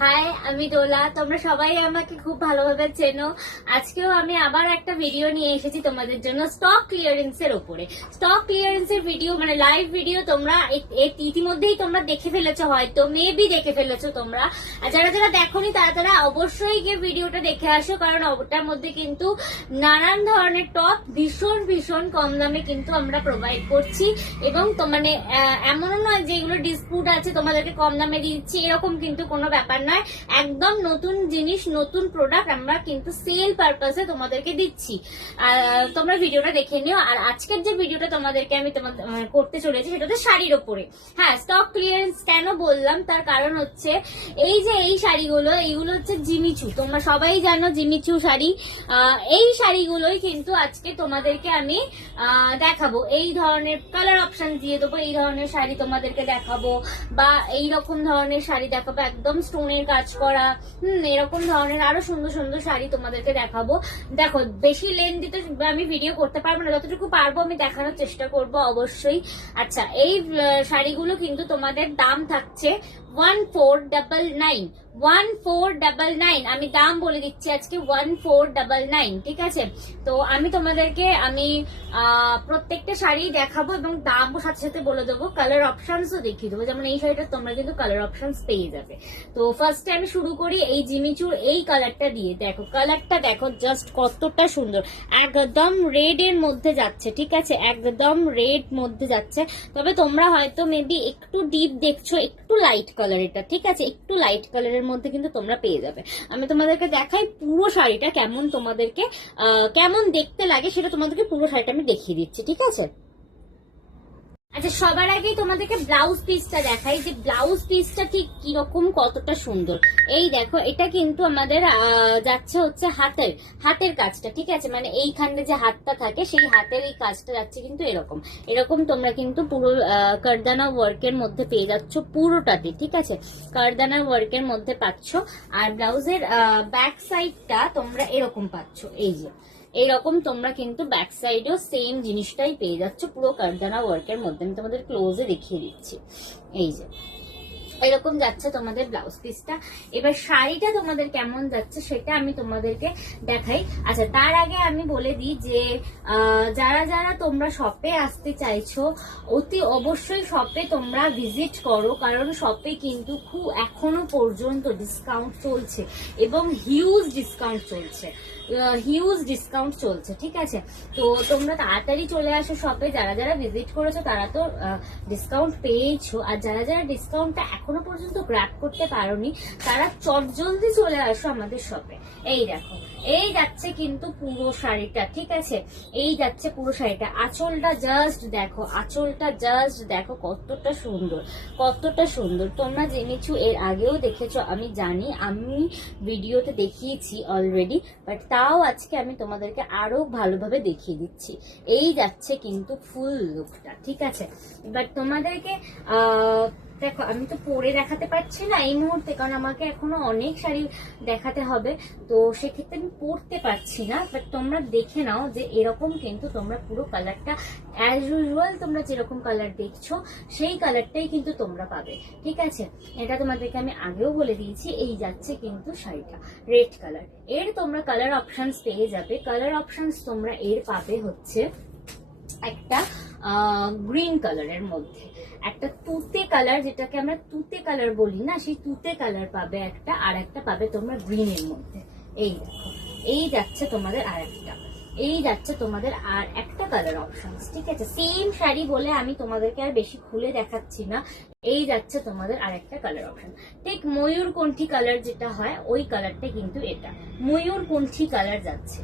High, আমি দোলা। তোমরা সবাই আমাকে খুব ভালোভাবে চেনো। আজকেও আমি আবার একটা ভিডিও নিয়ে এসেছি তোমাদের জন্য স্টক ক্লিয়ারেন্স এর উপরে। স্টক ক্লিয়ারেন্স এর ভিডিও মানে লাইভ ভিডিও তোমরা ইতিমধ্যেই তোমরা দেখে ফেলেছো, হয়তো মেবি দেখে ফেলেছো তোমরা। আর যারা যারা দেখোনি তারা অবশ্যই গিয়ে ভিডিওটা দেখে আসো, কারণ ওটার মধ্যে কিন্তু নানান ধরনের টপ ভীষণ ভীষণ কম দামে কিন্তু আমরা প্রোভাইড করছি। এবং তো মানে এমনও নয় যে এগুলো ডিসপুট আছে তোমাদেরকে কম দামে দিচ্ছি, এরকম কিন্তু কোনো ব্যাপার নয়। একদম নতুন জিনিস, নতুন প্রোডাক্ট আমরা কিন্তু সেল পারপাসে তোমাদেরকে দিচ্ছি। তোমরা ভিডিওটা দেখে নিও। আর আজকের যে ভিডিওটা তোমাদেরকে আমি করতে চলেছি সেটা হচ্ছে শাড়ির ওপরে। হ্যাঁ, স্টক ক্লিয়ারেন্স কেন বললাম তার কারণ হচ্ছে এই যে এই শাড়িগুলো, এইগুলো হচ্ছে জিমিচু। তোমরা সবাই জানো জিমিচু শাড়ি। এই শাড়িগুলোই কিন্তু আজকে তোমাদেরকে আমি দেখাবো। এই ধরনের কালার অপশন দিয়ে দেবো, এই ধরনের শাড়ি তোমাদেরকে দেখাবো, বা এইরকম ধরনের শাড়ি দেখাবো একদম স্টোনের কাজ করা। এরকম ধরনের আরো সুন্দর সুন্দর শাড়ি তোমাদেরকে দেখাবো। দেখো, বেশি লেন্থ আমি ভিডিও করতে পারবো না, যতটুকু পারবো আমি দেখানোর চেষ্টা করব অবশ্যই। আচ্ছা, এই শাড়িগুলো কিন্তু তোমাদের দাম থাকছে 1499। 1499 আমি দাম বলে দিচ্ছি আজকে, 1499। ঠিক আছে, তো আমি তোমাদেরকে প্রত্যেকটা শাড়ি দেখাবো এবং দামও সাথে সাথে বলে দেবো, কালার অপশনসও দেখিয়ে দেবো। যেমন এই শাড়িটা তোমরা কিন্তু কালার অপশনস পেয়ে যাবে। তো ফার্স্টে আমি শুরু করি এই জিমিচুর এই কালারটা দিয়ে। দেখো কালারটা দেখো জাস্ট কতটা সুন্দর, একদম রেড এর মধ্যে যাচ্ছে। ঠিক আছে, একদম রেড মধ্যে যাচ্ছে। তবে তোমরা হয়তো মেবি একটু ডিপ দেখছো, একটু লাইট কালার এটা। ঠিক আছে, একটু লাইট কালারের মধ্যে কিন্তু তোমরা পেয়ে যাবে। আমি তোমাদেরকে দেখাই পুরো শাড়িটা কেমন, তোমাদেরকে কেমন দেখতে লাগে সেটা তোমাদেরকে পুরো শাড়িটা আমি দেখিয়ে দিচ্ছি। ঠিক আছে, আচ্ছা সবার আগে তোমাদেরকে ব্লাউজ পিসটা দেখাই, যে ব্লাউজ পিসটা ঠিক কিরকম, কতটা সুন্দর। এই দেখো, এটা কিন্তু আমাদের যাচ্ছে হচ্ছে হাতের কাজটা। ঠিক আছে, মানে এইখানে যে হাতটা থাকে সেই হাতের এই কাজটা যাচ্ছে কিন্তু এরকম এরকম। তোমরা কিন্তু পুরো কারদানা ওয়ার্কের মধ্যে পেয়ে যাচ্ছ পুরোটাতে। ঠিক আছে, কারদানা ওয়ার্কের মধ্যে পাচ্ছ। আর ব্লাউজের ব্যাক সাইডটা তোমরা এরকম পাচ্ছ। এই যে এইরকম তোমরা কিন্তু ব্যাক সাইডেও সেম জিনিসটাই পেয়ে যাচ্ছ পুরো কারদানা ওয়ার্কের মধ্যে। আমি তোমাদের ক্লোজে দেখিয়ে দিচ্ছি। এই যে এরকম যাচ্ছে তোমাদের ব্লাউজ পিসটা। এবার শাড়িটা তোমাদের কেমন যাচ্ছে সেটা আমি তোমাদেরকে দেখাই। আচ্ছা, তার আগে আমি বলে দিই যে যারা যারা তোমরা শপে আসতে চাইছো অতি অবশ্যই শপে তোমরা ভিজিট করো, কারণ শপে কিন্তু খুব এখনো পর্যন্ত ডিসকাউন্ট চলছে এবং হিউজ ডিসকাউন্ট চলছে। ঠিক আছে, তো তোমরা তাড়াতাড়ি চলে আসো শপে। যারা যারা ভিজিট করেছো তারা তো ডিসকাউন্ট পেয়েছো, আর যারা যারা ডিসকাউন্টটা এখনো পর্যন্ত গ্র্যাব করতে পারোনি তারা চটজলদি চলে আসো আমাদের শপে। এই দেখো, এই যাচ্ছে কিন্তু পুরো শাড়িটা। ঠিক আছে, এই যাচ্ছে পুরো শাড়িটা। আঁচলটা জাস্ট দেখো, আঁচলটা জাস্ট দেখো কতটা সুন্দর, কতটা সুন্দর। তোমরা জেনেছো, এর আগেও দেখেছো আমি জানি, আমি ভিডিওতে দেখিয়েছি অলরেডি, বাট তাও আজকে আমি তোমাদেরকে আরো ভালোভাবে দেখিয়ে দিচ্ছি। এই যাচ্ছে কিন্তু ফুল লুকটা। ঠিক আছে, বাট তোমাদেরকে দেখো আমি তো পরে দেখাতে পারছি না এই মুহূর্তে, কারণ আমাকে এখনো অনেক শাড়ি দেখাতে হবে, তো সেক্ষেত্রে আমি পরতে পারছি না। বাট তোমরা দেখে নাও যে এরকম কিন্তু তোমরা পুরো কালারটা অ্যাজ ইউজুয়াল তোমরা যেরকম কালার দেখছো সেই কালারটাই কিন্তু তোমরা পাবে। ঠিক আছে, এটা তোমাদেরকে আমি আগেও বলে দিয়েছি। এই যাচ্ছে কিন্তু শাড়িটা রেড কালার। এর তোমরা কালার অপশনস পেয়ে যাবে। কালার অপশনস তোমরা এর পাবে হচ্ছে একটা গ্রিন কালারের মধ্যে, একটা তুতে কালার, যেটাকে আমরা তুতে কালার বলি না, সেই তুতে কালার পাবে একটা, আর একটা পাবে তোমরা গ্রিনের মধ্যে। এই দেখো, এই যাচ্ছে তোমাদের আর একটা কালার অপশন। ঠিক আছে, সেম শাড়ি বলে আমি তোমাদেরকে আর বেশি খুলে দেখাচ্ছি না। এই যাচ্ছে তোমাদের আর একটা কালার অপশন, ঠিক ময়ূরকণ্ঠী কালার যেটা হয় ওই কালারটা কিন্তু এটা ময়ূরকণ্ঠী কালার যাচ্ছে।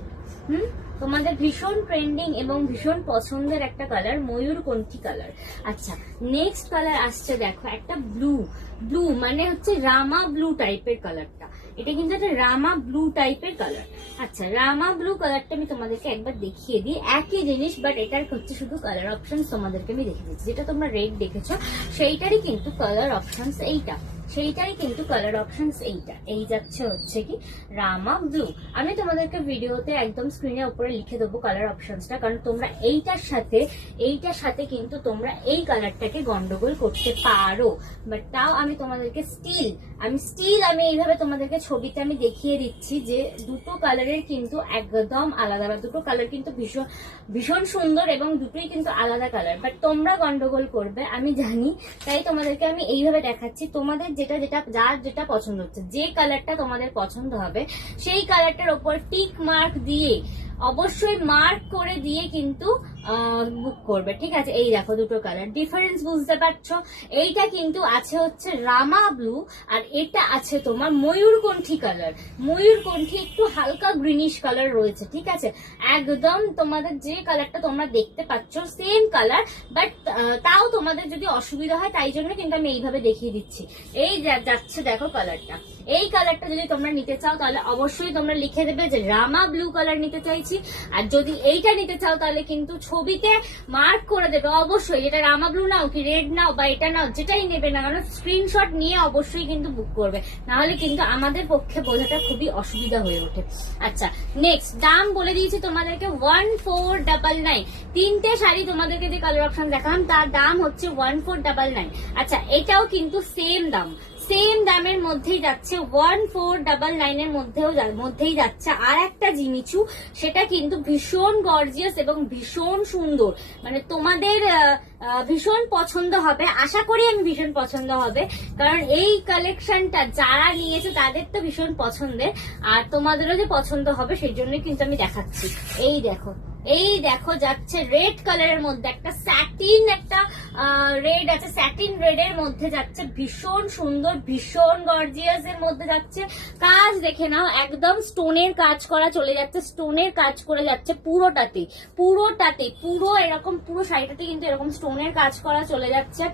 তোমাদের ভীষণ ট্রেন্ডিং এবং ভীষণ পছন্দের একটা কালার, ময়ূরকণ্ঠী কালার। আচ্ছা, নেক্সট কালার আসছে দেখো, একটা ব্লু মানে হচ্ছে রামা ব্লু টাইপের কালারটা। এটা কিন্তু একটা রামা ব্লু টাইপের কালার। আচ্ছা, রামা ব্লু কালারটা আমি তোমাদেরকে একবার দেখিয়ে দিই। একই জিনিস, বাট এটার হচ্ছে শুধু কালার অপশন তোমাদেরকে আমি দেখিয়ে দিচ্ছি। যেটা তোমরা রেড দেখেছো সেইটারই কিন্তু কালার অপশন এইটা। সেইটাই কিন্তু কালার অপশনস এইটা। এই যাচ্ছে হচ্ছে কি রামা ব্লু। আমি তোমাদেরকে ভিডিওতে একদম স্ক্রিনের উপরে লিখে দেবো কালার অপশনসটা, কারণ তোমরা এইটার সাথে কিন্তু তোমরা এই কালারটাকে গন্ডগোল করতে পারো। বাট তাও আমি তোমাদেরকে আমি এইভাবে তোমাদেরকে ছবিতে আমি দেখিয়ে দিচ্ছি যে দুটো কালারের কিন্তু একদম আলাদা, বা দুটো কালার কিন্তু ভীষণ ভীষণ সুন্দর এবং দুটোই কিন্তু আলাদা কালার। বাট তোমরা গন্ডগোল করবে আমি জানি, তাই তোমাদেরকে আমি এইভাবে দেখাচ্ছি। তোমাদের যার যেটা পছন্দ হচ্ছে, যে কালারটা তোমাদের পছন্দ হবে সেই কালারটার ওপর টিক মার্ক দিয়ে, অবশ্যই মার্ক করে দিয়ে কিন্তু বুক করবে, ঠিক আছে। এই দেখো দুটো কালার ডিফারেন্স বুঝতে পারছো। এইটা কিন্তু আছে হচ্ছে রামা ব্লু, আর এটা আছে তোমার ময়ূরকণ্ঠী কালার। ময়ূরকণ্ঠী একটু হালকা গ্রিনিশ কালার রয়েছে, ঠিক আছে। একদম তোমাদের যে কালারটা তোমরা দেখতে পাচ্ছ সেম কালার, বাট তাও তোমাদের যদি অসুবিধা হয় তাই জন্য কিন্তু আমি এইভাবে দেখিয়ে দিচ্ছি। এই যাচ্ছে দেখো কালারটা। এই কালারটা যদি তোমরা নিতে চাও তাহলে অবশ্যই তোমরা লিখে দেবে যে রামা ব্লু কালার নিতে চাইছি। আর যদি এইটা নিতে চাও তাহলে কিন্তু ছবিতে মার্ক করে দেবে অবশ্যই, এটা রামা ব্লু নাও কি রেড নাও বা এটা নাও, যেটাই নেবে না কারণ স্ক্রিনশট নিয়ে অবশ্যই কিন্তু বুক করবে, নাহলে কিন্তু আমাদের পক্ষে বোঝাটা খুবই অসুবিধা হয়ে ওঠে। আচ্ছা, নেক্সট দাম বলে দিয়েছি তোমাদেরকে 1499। তিনটে শাড়ি তোমাদেরকে যে কালার অপশন দেখালাম তার দাম হচ্ছে 1499। আচ্ছা, এটাও কিন্তু সেম দামের মধ্যেই যাচ্ছে, 1499 এর মধ্যেই যাচ্ছে। আর একটা জিমিচু, সেটা কিন্তু ভীষণ গর্জিয়াস এবং ভীষণ সুন্দর, মানে তোমাদের ভীষণ পছন্দ হবে, আশা করি আমি ভীষণ পছন্দ হবে, কারণ এই কালেকশনটা যারা নিয়েছে তাদের তো ভীষণ পছন্দের, আর তোমাদেরও যে পছন্দ হবে সেই জন্য কিন্তু আমি দেখাচ্ছি। এই দেখো যাচ্ছে রেড কালারের মধ্যে একটা স্যাটিন, একটা রেড আছে, স্যাটিন রেড এর মধ্যে যাচ্ছে, ভীষণ সুন্দর ভীষণ গর্জিয়াস এর মধ্যে যাচ্ছে। কাজ দেখে নাও, একদম স্টোনের কাজ করা চলে যাচ্ছে, স্টোনের কাজ করে যাচ্ছে পুরোটাতে পুরো এরকম, পুরো শাড়িটাতে কিন্তু এরকম স্টোনের কাজ করা চলে যাচ্ছে।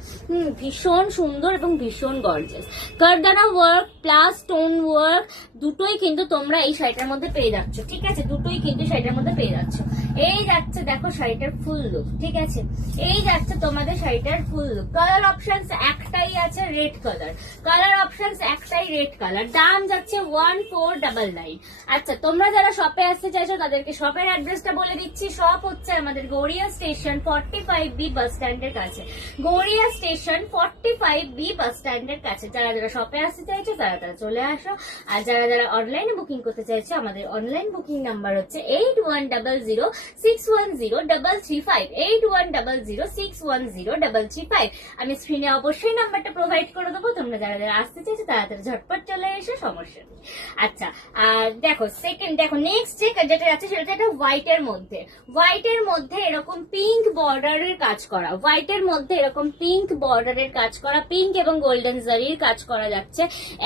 ভীষণ সুন্দর এবং ভীষণ গর্জিয়াস। কারদানা ওয়ার্ক প্লাস স্টোন ওয়ার্ক দুটোই কিন্তু তোমরা এই শাড়িটার মধ্যে পেয়ে যাচ্ছ, ঠিক আছে। দুটোই কিন্তু শাড়িটার মধ্যে পেয়ে যাচ্ছ। এই যাচ্ছে দেখো শাড়িটার ফুল লুক, ঠিক আছে। এই যাচ্ছে তোমাদের শাড়িটার ফুল লুক। কালার অপশনস একটাই আছে, রেড কালার। দাম যাচ্ছে 1499। আচ্ছা, তোমরা যারা শপে আসতে চাইছো তাদেরকে শপের অ্যাড্রেসটা বলে দিচ্ছি। শপ হচ্ছে আমাদের গড়িয়া স্টেশন 45B বাস স্ট্যান্ডের কাছে। গড়িয়া স্টেশন 45B বাস স্ট্যান্ডের কাছে। যারা যারা শপে আসতে চাইছো তারা চলে আসো, আর যারা যারা অনলাইনে বুকিং করতে চাইছো আমাদের অনলাইন বুকিং নাম্বার হচ্ছে 8100610335, 8100610335। আমি স্ক্রিনে অবশ্যই নাম্বারটা প্রোভাইড করে দেবো, তোমরা যারা যারা আসতে চাইছো তাড়াতাড়ি ঝটপট চলে এসো, সমস্যা নেই। আচ্ছা, আর দেখো নেক্সট যেটা আছে সেটা একটা হোয়াইটের মধ্যে এরকম পিঙ্ক বর্ডারের কাজ করা, পিঙ্ক এবং গোল্ডেন জারির কাজ করা যাচ্ছে,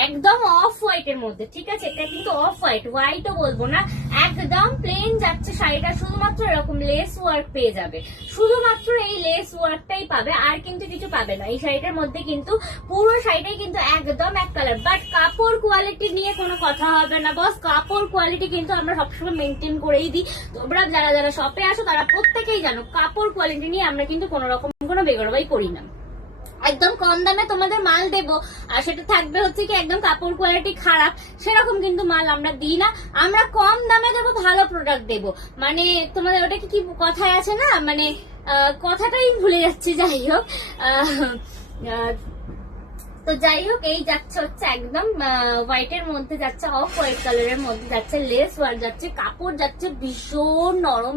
একদম অফ হোয়াইটের মধ্যে, ঠিক আছে। এটা কিন্তু অফ হোয়াইটও বলবো না, একদম প্লেন যাচ্ছে শাড়িটা। শুধুমাত্র এরকম লেস ওয়ার্ক পেয়ে যাবে, শুধুমাত্র এই লেস ওয়ার্কটাই পাবে, আর কিন্তু কিছু পাবে না। এই শাড়িটার মধ্যে কিন্তু পুরো শাড়িটাই কিন্তু একদম এক কালার, বাট কাপড় কোয়ালিটি নিয়ে কোনো কথা হবে না বস। কাপড় কোয়ালিটি কিন্তু আমরা সবসময় মেনটেন করেই দিই। তোমরা যারা যারা শপে আসো তারা প্রত্যেকেই জানো কাপড় কোয়ালিটি নিয়ে আমরা কিন্তু কোনো রকম কোনো বেগরবাই করি না। একদম কম দামে তোমাদের মাল দেবো, আর সেটা থাকবে হচ্ছে কি একদম কাপড় কোয়ালিটি খারাপ, সেরকম কিন্তু মাল আমরা দিই না। আমরা কম দামে দেবো, ভালো প্রোডাক্ট দেবো, মানে তোমাদের ওটা কি কথায় আছে না, মানে কথাটাই ভুলে যাচ্ছি। যাই হোক, তো যাই হোক, এই যাচ্ছে হচ্ছে একদম হোয়াইটের মধ্যে যাচ্ছে, অফ হোয়াইট কালারের মধ্যে যাচ্ছে, লেস ওয়ার্ক যাচ্ছে, কাপড় যাচ্ছে ভীষণ নরম,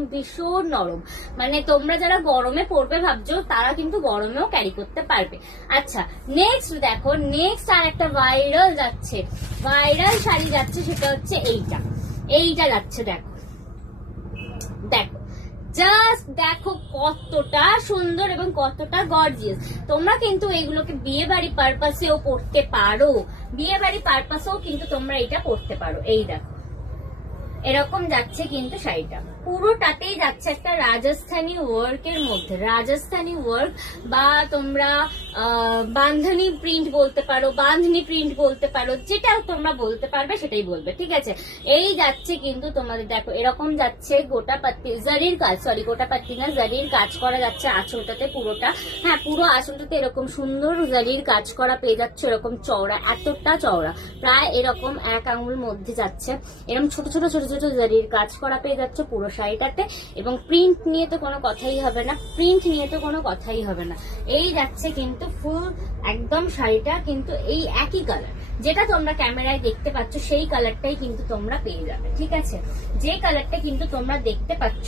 মানে তোমরা যারা গরমে পরবে ভাবছো তারা কিন্তু গরমেও ক্যারি করতে পারবে। আচ্ছা, নেক্সট দেখো, আর একটা ভাইরাল শাড়ি যাচ্ছে, সেটা হচ্ছে এইটা যাচ্ছে। দেখো জাস্ট দেখো কতটা সুন্দর এবং কতটা গর্জিয়াস। তোমরা কিন্তু এগুলোকে বিয়ে বাড়ি পারপাসেও পড়তে পারো, কিন্তু তোমরা এটা পড়তে পারো। এই দেখো এরকম যাচ্ছে কিন্তু শাড়িটা, পুরোটাতেই যাচ্ছে একটা রাজস্থানী ওয়ার্কের মধ্যে, রাজস্থানী ওয়ার্ক বা তোমরা বান্ধনী প্রিন্ট বলতে পারো, বাঁধনি প্রিন্ট বলতে পারো, যেটা তোমরা বলতে পারবে সেটাই বলবে, ঠিক আছে। এই যাচ্ছে কিন্তু তোমাদের দেখো এরকম যাচ্ছে গোটা পাত্তি জারির কাজ, সরি গোটা পাত্তি না, জারির কাজ করা যাচ্ছে আঁচলটাতে পুরোটা। হ্যাঁ, পুরো আঁচলটাতে এরকম সুন্দর জারির কাজ করা পেয়ে যাচ্ছে, এরকম চওড়া, এতটা চওড়া, প্রায় এরকম 1 আঙুল মধ্যে যাচ্ছে, এরকম ছোট ছোট ছোট ছোট জারির কাজ করা পেয়ে যাচ্ছে পুরো শাড়িটাতে। এবং প্রিন্ট নিয়ে তো কোনো কথাই হবে না, প্রিন্ট নিয়ে তো কোনো কথাই হবে না। এই যাচ্ছে কিন্তু ফুল একদম শাড়িটা কিন্তু এই একই কালার, যেটা তোমরা ক্যামেরায় দেখতে পাচ্ছ সেই কালারটাই কিন্তু তোমরা পেয়ে যাবে, ঠিক আছে। যে কালারটা কিন্তু তোমরা দেখতে পাচ্ছ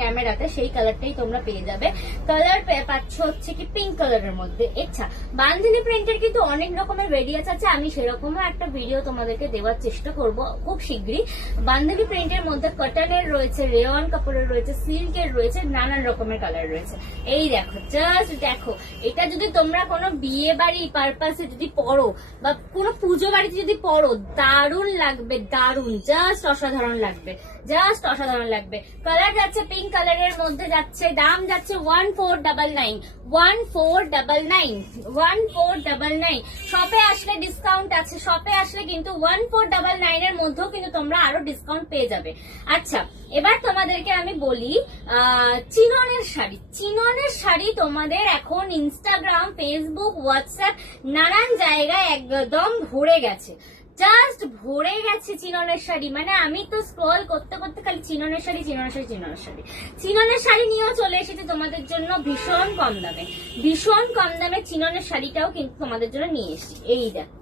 ক্যামেরাতে সেই কালারটাই তোমরা পেয়ে যাবে। কালার পাচ্ছ হচ্ছে কি পিঙ্ক কালারের মধ্যে। আচ্ছা, বান্ধিনী প্রিন্টের কিন্তু অনেক রকমের ভেরিয়েন্স আছে, আমি সেরকমও একটা ভিডিও তোমাদেরকে দেওয়ার চেষ্টা করব খুব শীঘ্রই। বান্ধিনী প্রিন্টের মধ্যে কটনের রয়েছে, রেওয়ান কাপড়ের রয়েছে, সিল্কের রয়েছে, নানান রকমের কালার রয়েছে। এই দেখো, জাস্ট দেখো, এটা যদি তোমরা কোনো বিয়ে বাড়ি পারপাসে যদি পরো বা কোনো পুজো বাড়িতে যদি পরো, দারুণ লাগবে, দারুণ, জাস্ট অসাধারণ লাগবে, জাস্ট অসাধারণ লাগবে। কালার যাচ্ছে পিঙ্ক কালারের মধ্যে যাচ্ছে, দাম যাচ্ছে 1499, 1499, 1499। শপে আসলে ডিসকাউন্ট আছে, শপে আসলে কিন্তু 1499 এর মধ্যেও কিন্তু তোমরা আরো ডিসকাউন্ট পেয়ে যাবে। আচ্ছা, এবার তোমাদেরকে আমি বলি চিননের শাড়ি। চিননের শাড়ি তোমাদের এখন ইনস্টাগ্রাম, ফেসবুক, হোয়াটসঅ্যাপ নানান জায়গায় একদম ভরে গেছে, জাস্ট ভরে গেছে চিননের শাড়ি। মানে আমি তো স্ক্রল করতে করতে খালি চিননের শাড়ি, চিননের শাড়ি, চিননের শাড়ি, চিননের শাড়ি নিয়েও চলে এসেছে তোমাদের জন্য ভীষণ কম দামে, ভীষণ কম দামে চিননের শাড়িটাও কিন্তু তোমাদের জন্য নিয়ে এসেছি। এই দেখো,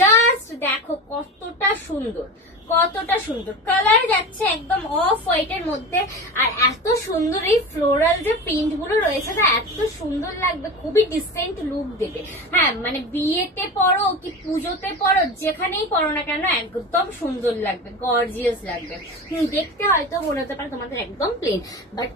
জাস্ট দেখো কতটা সুন্দর, কতটা সুন্দর কালার যাচ্ছে একদম অফ হোয়াইটের মধ্যে। আর এত সুন্দর এই ফ্লোরাল যে প্রিন্ট গুলো রয়েছে না, এত সুন্দর লাগবে, খুবই ডিসেন্ট লুক দেবে। হ্যাঁ, মানে বিয়েতে পরো কি পুজোতে পরো, যেখানেই পরো না কেন একদম সুন্দর লাগবে, গর্জিয়াস লাগবে। দেখতে হয়তো মনে হতে পারে তোমাদের একদম প্লেন, বাট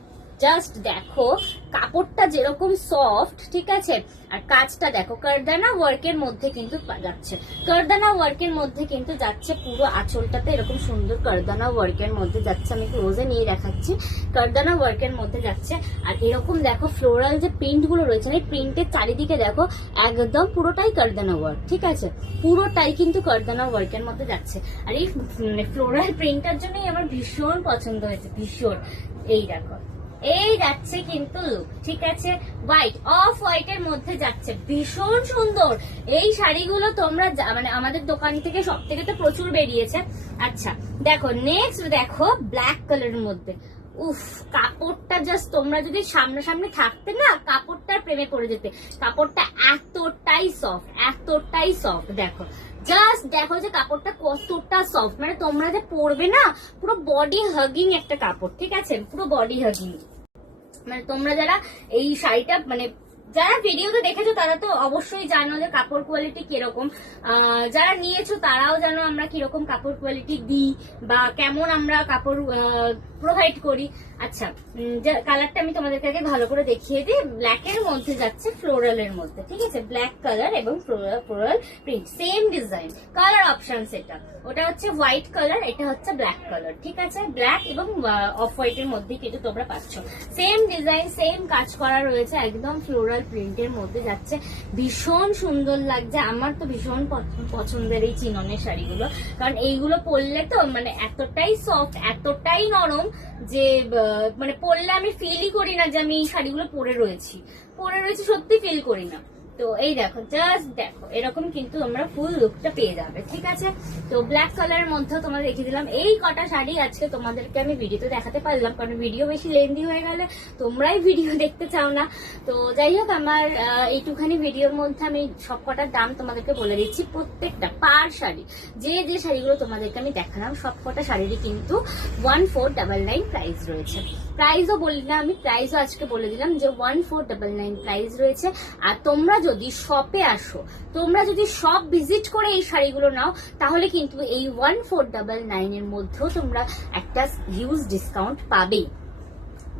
জাস্ট দেখো কাপড়টা যেরকম সফট, ঠিক আছে। আর কাজটা দেখো, কারদানা ওয়ার্কের মধ্যে কিন্তু যাচ্ছে, কারদানা ওয়ার্কের মধ্যে কিন্তু যাচ্ছে, পুরো আঁচলটাতে এরকম সুন্দর কারদানা ওয়ার্কের মধ্যে যাচ্ছে। আমি ক্লোজে নিয়ে দেখাচ্ছি, কারদানা ওয়ার্কের মধ্যে যাচ্ছে। আর এরকম দেখো ফ্লোরাল যে প্রিন্ট গুলো রয়েছে, এই প্রিন্টের চারিদিকে দেখো একদম পুরোটাই কারদানা ওয়ার্ক, ঠিক আছে, পুরোটাই কিন্তু কারদানা ওয়ার্কের মধ্যে যাচ্ছে। আর এই ফ্লোরাল প্রিন্টার জন্যই আমার ভীষণ পছন্দ হয়েছে, ভীষণ। এই দেখো, এই যাচ্ছে কিন্তু লুক, ঠিক আছে, হোয়াইট, অফ হোয়াইটের মধ্যে যাচ্ছে, ভীষণ সুন্দর। এই শাড়িগুলো তোমরা মানে আমাদের দোকান থেকে সব থেকে তো প্রচুর বেরিয়েছে। আচ্ছা দেখো, নেক্সট দেখো ব্ল্যাক কালারের মধ্যে, উফ, কাপড়টা জাস্ট তোমরা যদি সামনাসামনি থাকতে না, কাপড়টার প্রেমে পড়ে যেতে। কাপড়টা এতটাই সফট, এতটাই সফট, দেখো জাস্ট দেখো যে কাপড়টা কতটা সফট, মানে তোমরা যে পরবে না, পুরো বডি হাগিং একটা কাপড়, ঠিক আছে, পুরো বডি হাগিং। মানে তোমরা যারা এই শাড়িটা মানে যারা ভিডিওতে দেখেছো তারা তো অবশ্যই জানো যে কাপড় কোয়ালিটি কিরকম, যারা নিয়েছো তারাও জানো আমরা কিরকম কাপড় কোয়ালিটি দিই বা কেমন আমরা কাপড় প্রোভাইড করি। আচ্ছা, কালারটা আমি তোমাদেরকে আগে ভালো করে দেখিয়ে দিই। ব্ল্যাক এর মধ্যে যাচ্ছে ফ্লোরালের মধ্যে, ঠিক আছে, ব্ল্যাক কালার এবং floral print, same design, colour option সেটা, ওটা হচ্ছে হোয়াইট কালার, এটা হচ্ছে ব্ল্যাক কালার, ঠিক আছে, ব্ল্যাক এবং অফ হোয়াইটের মধ্যে কিন্তু তোমরা পাচ্ছ, সেম ডিজাইন, সেম কাজ করা রয়েছে, একদম ফ্লোরাল প্রিন্টের মধ্যে যাচ্ছে, ভীষণ সুন্দর লাগছে। আমার তো ভীষণ পছন্দের এই চিননের শাড়িগুলো, কারণ এইগুলো পরলে তো মানে এতটাই সফট, এতটাই নরম যে মানে পরলে আমি ফিলই করি না যে আমি এই শাড়িগুলো পরে রয়েছি, সত্যি ফিল করি না। তো এই দেখো, জাস্ট দেখো এরকম কিন্তু তোমরা ফুল লুকটা পেয়ে যাবে, ঠিক আছে। তো ব্ল্যাক কালারের মধ্যেও তোমাদের দেখিয়ে দিলাম। এই কটা শাড়ি আজকে তোমাদেরকে আমি ভিডিওতে দেখাতে পারলাম, কারণ ভিডিও বেশি লেন্দি হয়ে গেলে তোমরাই ভিডিও দেখতে চাও না। তো যাই হোক, আমার এইটুখানি ভিডিওর মধ্যে আমি সব কটার দাম তোমাদেরকে বলে দিচ্ছি, প্রত্যেকটা পার শাড়ি, যে যে শাড়িগুলো তোমাদেরকে আমি দেখালাম সব কটা শাড়িরই কিন্তু 1499 প্রাইস রয়েছে। প্রাইসও বলি না আমি, প্রাইসও আজকে বলে দিলাম যে 1499 প্রাইস রয়েছে। আর তোমরা যদি শপে আসো, তোমরা যদি শপ ভিজিট করে এই শাড়িগুলো নাও, তাহলে কিন্তু এই 1499 এর মধ্যেও তোমরা একটা হিউজ ডিসকাউন্ট পাবেই।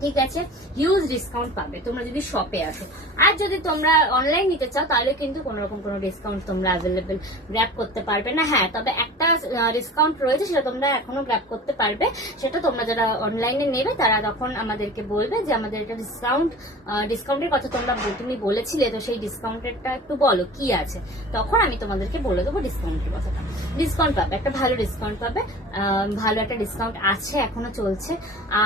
ঠিক আছে, হিউজ ডিসকাউন্ট পাবে তোমরা যদি শপে আসো। আর যদি তোমরা অনলাইন নিতে চাও তাহলে কিন্তু কোনো রকম কোনো ডিসকাউন্ট তোমরা অ্যাভেলেবেল গ্র্যাব করতে পারবে না। হ্যাঁ, তবে একটা ডিসকাউন্ট রয়েছে, সেটা তোমরা এখনো গ্র্যাব করতে পারবে। সেটা তোমরা যারা অনলাইনে নেবে তারা তখন আমাদেরকে বলবে যে আমাদের একটা ডিসকাউন্টের কথা তুমি বলেছিলে, তো সেই ডিসকাউন্টেরটা একটু বলো কি আছে, তখন আমি তোমাদেরকে বলে দেবো ডিসকাউন্টের কথাটা। ডিসকাউন্ট পাবে, একটা ভালো ডিসকাউন্ট পাবে, ভালো একটা ডিসকাউন্ট আছে, এখনো চলছে।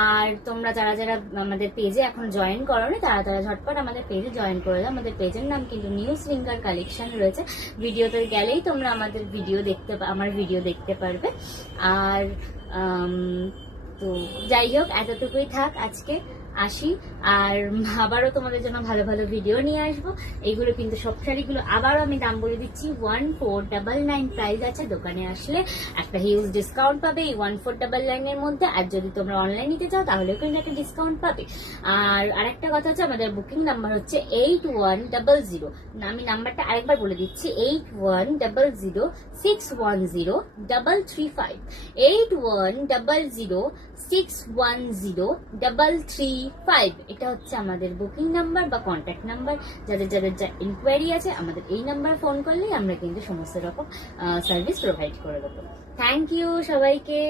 আর তোমরা যারা যারা আমাদের পেজে এখন জয়েন করোনি তারা ঝটপট আমাদের পেজে জয়েন করে দাও। আমাদের পেজের নাম কিন্তু নিউ শৃঙ্গার কালেকশন রয়েছে। ভিডিওতে গেলেই তোমরা আমাদের আমার ভিডিও দেখতে পারবে। আর তো যাই হোক, এতটুকুই থাক, আজকে আসি। আর আবারও তোমাদের জন্য ভালো ভালো ভিডিও নিয়ে আসবো। এইগুলো কিন্তু সব শাড়িগুলো আবারও আমি দাম বলে দিচ্ছি, 1499 প্রাইস আছে। দোকানে আসলে একটা হিউজ ডিসকাউন্ট পাবে এই 1499 এর মধ্যে। আর যদি তোমরা অনলাইন নিতে চাও তাহলেও কিন্তু একটা ডিসকাউন্ট পাবে। আর আরেকটা কথা হচ্ছে, আমাদের বুকিং নাম্বার হচ্ছে 8100। আমি নাম্বারটা আরেকবার বলে দিচ্ছি, 8100610335, 8100610335। এটা হচ্ছে আমাদের বুকিং নাম্বার বা কন্ট্যাক্ট নাম্বার। যাদের যাদের যা ইনকোয়ারি আছে আমাদের এই নাম্বার ফোন করলেই আমরা কিন্তু সমস্ত রকম সার্ভিস প্রোভাইড করে দেবো। থ্যাংক ইউ সবাইকে।